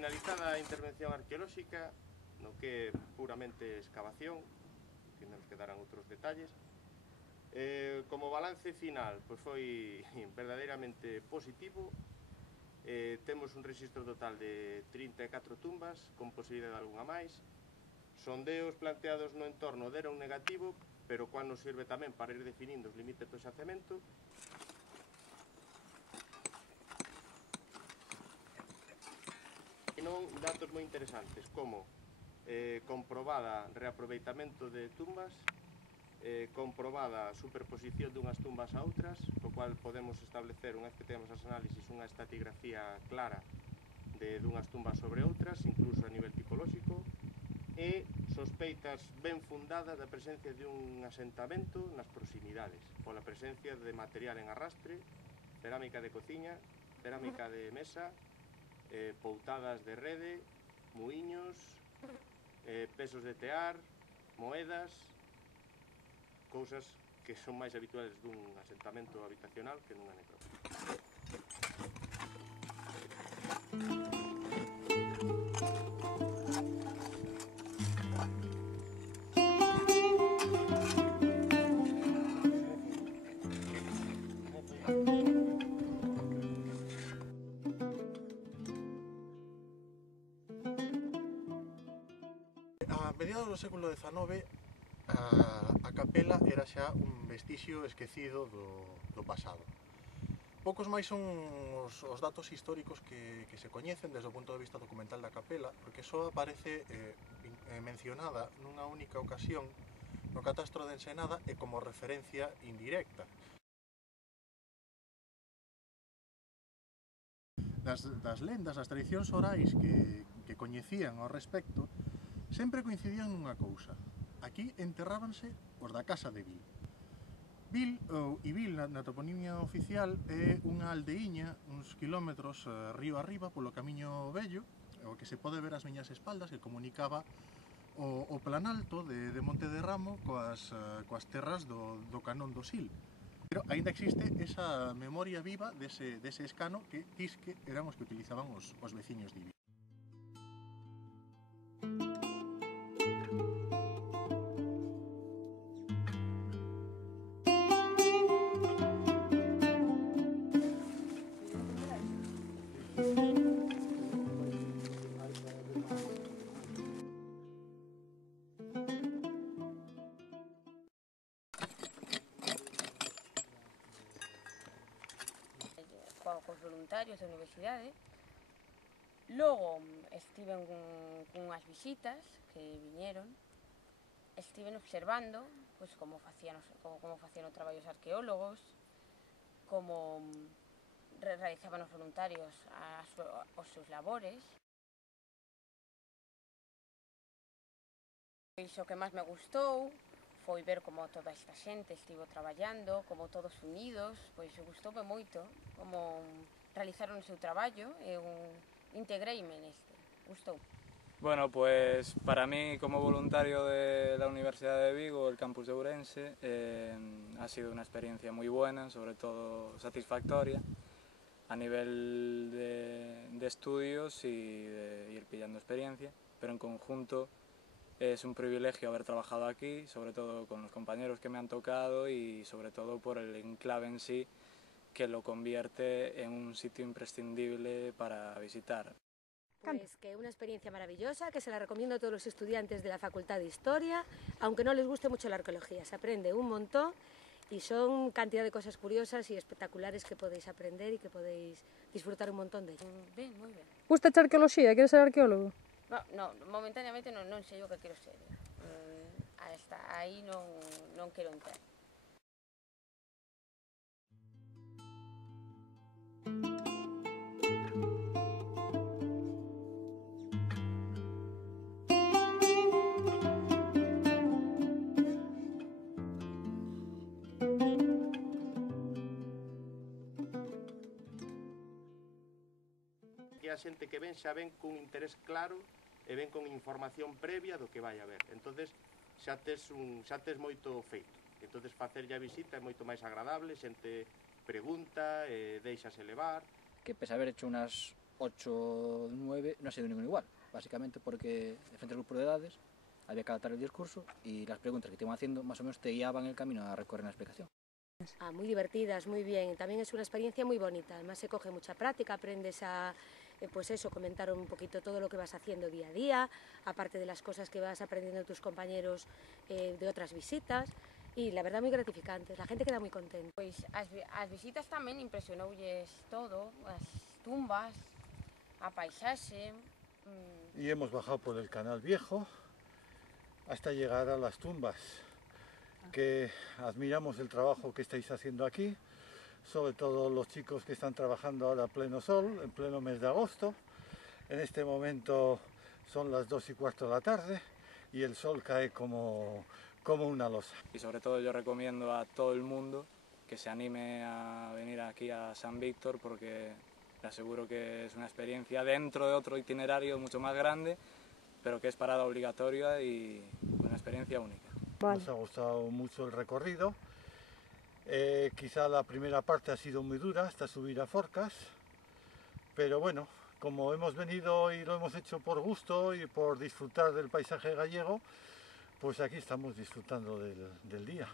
Finalizada a intervención arqueolóxica, no que é puramente excavación, que nos quedarán outros detalles, como balance final, pois foi verdadeiramente positivo. Temos un rexistro total de 34 tumbas, con posibilidade de algunha máis. Sondeos planteados no entorno deron negativo, pero cual nos sirve tamén para ir definindo os límites do xacemento. E non datos moi interesantes, como comprobada reaproveitamento de tumbas, comprobada superposición dunhas tumbas a outras, co cual podemos establecer, unha vez que temos as análisis, unha estratigrafía clara de dunhas tumbas sobre outras, incluso a nivel tipolóxico, e sospeitas ben fundadas da presencia de un asentamento nas proximidades, pola presencia de material en arrastre, cerámica de cociña, cerámica de mesa, poutadas de rede, muiños, pesos de tear, moedas, cousas que son máis habituales dun asentamento habitacional que nunha necrópole. A mediados do século XIX a capela era xa un vestixio esquecido do pasado. Poucos máis son os datos históricos que se coñecen desde o punto de vista documental da capela, porque só aparece mencionada nunha única ocasión no catastro de Ensenada e como referencia indirecta. Das lendas, das tradicións orais que coñecían ao respecto, sempre coincidían nunha cousa. Aquí enterrábanse os da Casa de Vil. Vil na toponimia oficial é unha aldeiña uns kilómetros río arriba polo Camiño Vello, o que se pode ver ás miñas espaldas, que comunicaba o planalto de Monte de Ramo coas terras do Canón do Sil. Pero aínda existe esa memoria viva dese escano que disque eran os que utilizaban os veciños de Vil. Cos voluntarios da universidade. Logo estiven cunhas visitas que viñeron, estiven observando pois, como facían o traballo os arqueólogos, como realizaban os voluntarios os seus labores. Iso que máis me gustou foi ver como toda esta xente estivo traballando, como todos unidos, pois gustoume moito como realizaron o seu traballo e integreime neste, gustou. Bueno, pues para mí como voluntario de la Universidad de Vigo, el campus de Ourense, ha sido una experiencia muy buena, sobre todo satisfactoria a nivel de estudios y de ir pillando experiencia, pero en conjunto es un privilegio haber trabajado aquí, sobre todo con los compañeros que me han tocado y sobre todo por el enclave en sí, que lo convierte en un sitio imprescindible para visitar. Pues que una experiencia maravillosa, que se la recomiendo a todos los estudiantes de la Facultad de Historia, aunque no les guste mucho la arqueología, se aprende un montón y son cantidad de cosas curiosas y espectaculares que podéis aprender y que podéis disfrutar un montón de ello. Ben, moi ben. Gusta a arqueoloxía? Queres ser arqueólogo? No, momentáneamente non sei o que quero ser. Hasta aí non quero entrar. A xente que ven xa ven cun interés claro e ven con información previa do que vai a ver. Entonces xa tes moito feito. Entonces facerlle a visita é moito máis agradable, xente pregunta, deixase levar. Que pese a haber hecho unas 8 o 9 no ha sido ninguno igual, básicamente porque de frente al grupo de edades había que adaptar el discurso y las preguntas que te iban haciendo más o menos te guiaban el camino a recorrer la explicación. Muy divertidas, muy bien. También es una experiencia muy bonita. Además se coge mucha práctica, aprendes a pues eso, comentar un poquito todo lo que vas haciendo día a día, aparte de las cosas que vas aprendiendo de tus compañeros de otras visitas. E la verdad moi gratificante, a gente queda moi contenta. Pois as visitas tamén impresionoulles todo, as tumbas, a paisaxe. Y hemos bajado por el Canal Viejo hasta llegar a las tumbas, que admiramos el trabajo que estáis haciendo aquí, sobre todo los chicos que están trabajando ahora a pleno sol, en pleno mes de agosto. En este momento son las 2:15 de la tarde y el sol cae como una losa. Y sobre todo yo recomiendo a todo el mundo que se anime a venir aquí a San Víctor, porque le aseguro que es una experiencia dentro de otro itinerario mucho más grande, pero que es parada obligatoria y una experiencia única. Nos ha gustado mucho el recorrido. Quizá la primera parte ha sido muy dura hasta subir a Forcas, pero bueno, como hemos venido y lo hemos hecho por gusto y por disfrutar del paisaje gallego, pues aquí estamos disfrutando del día.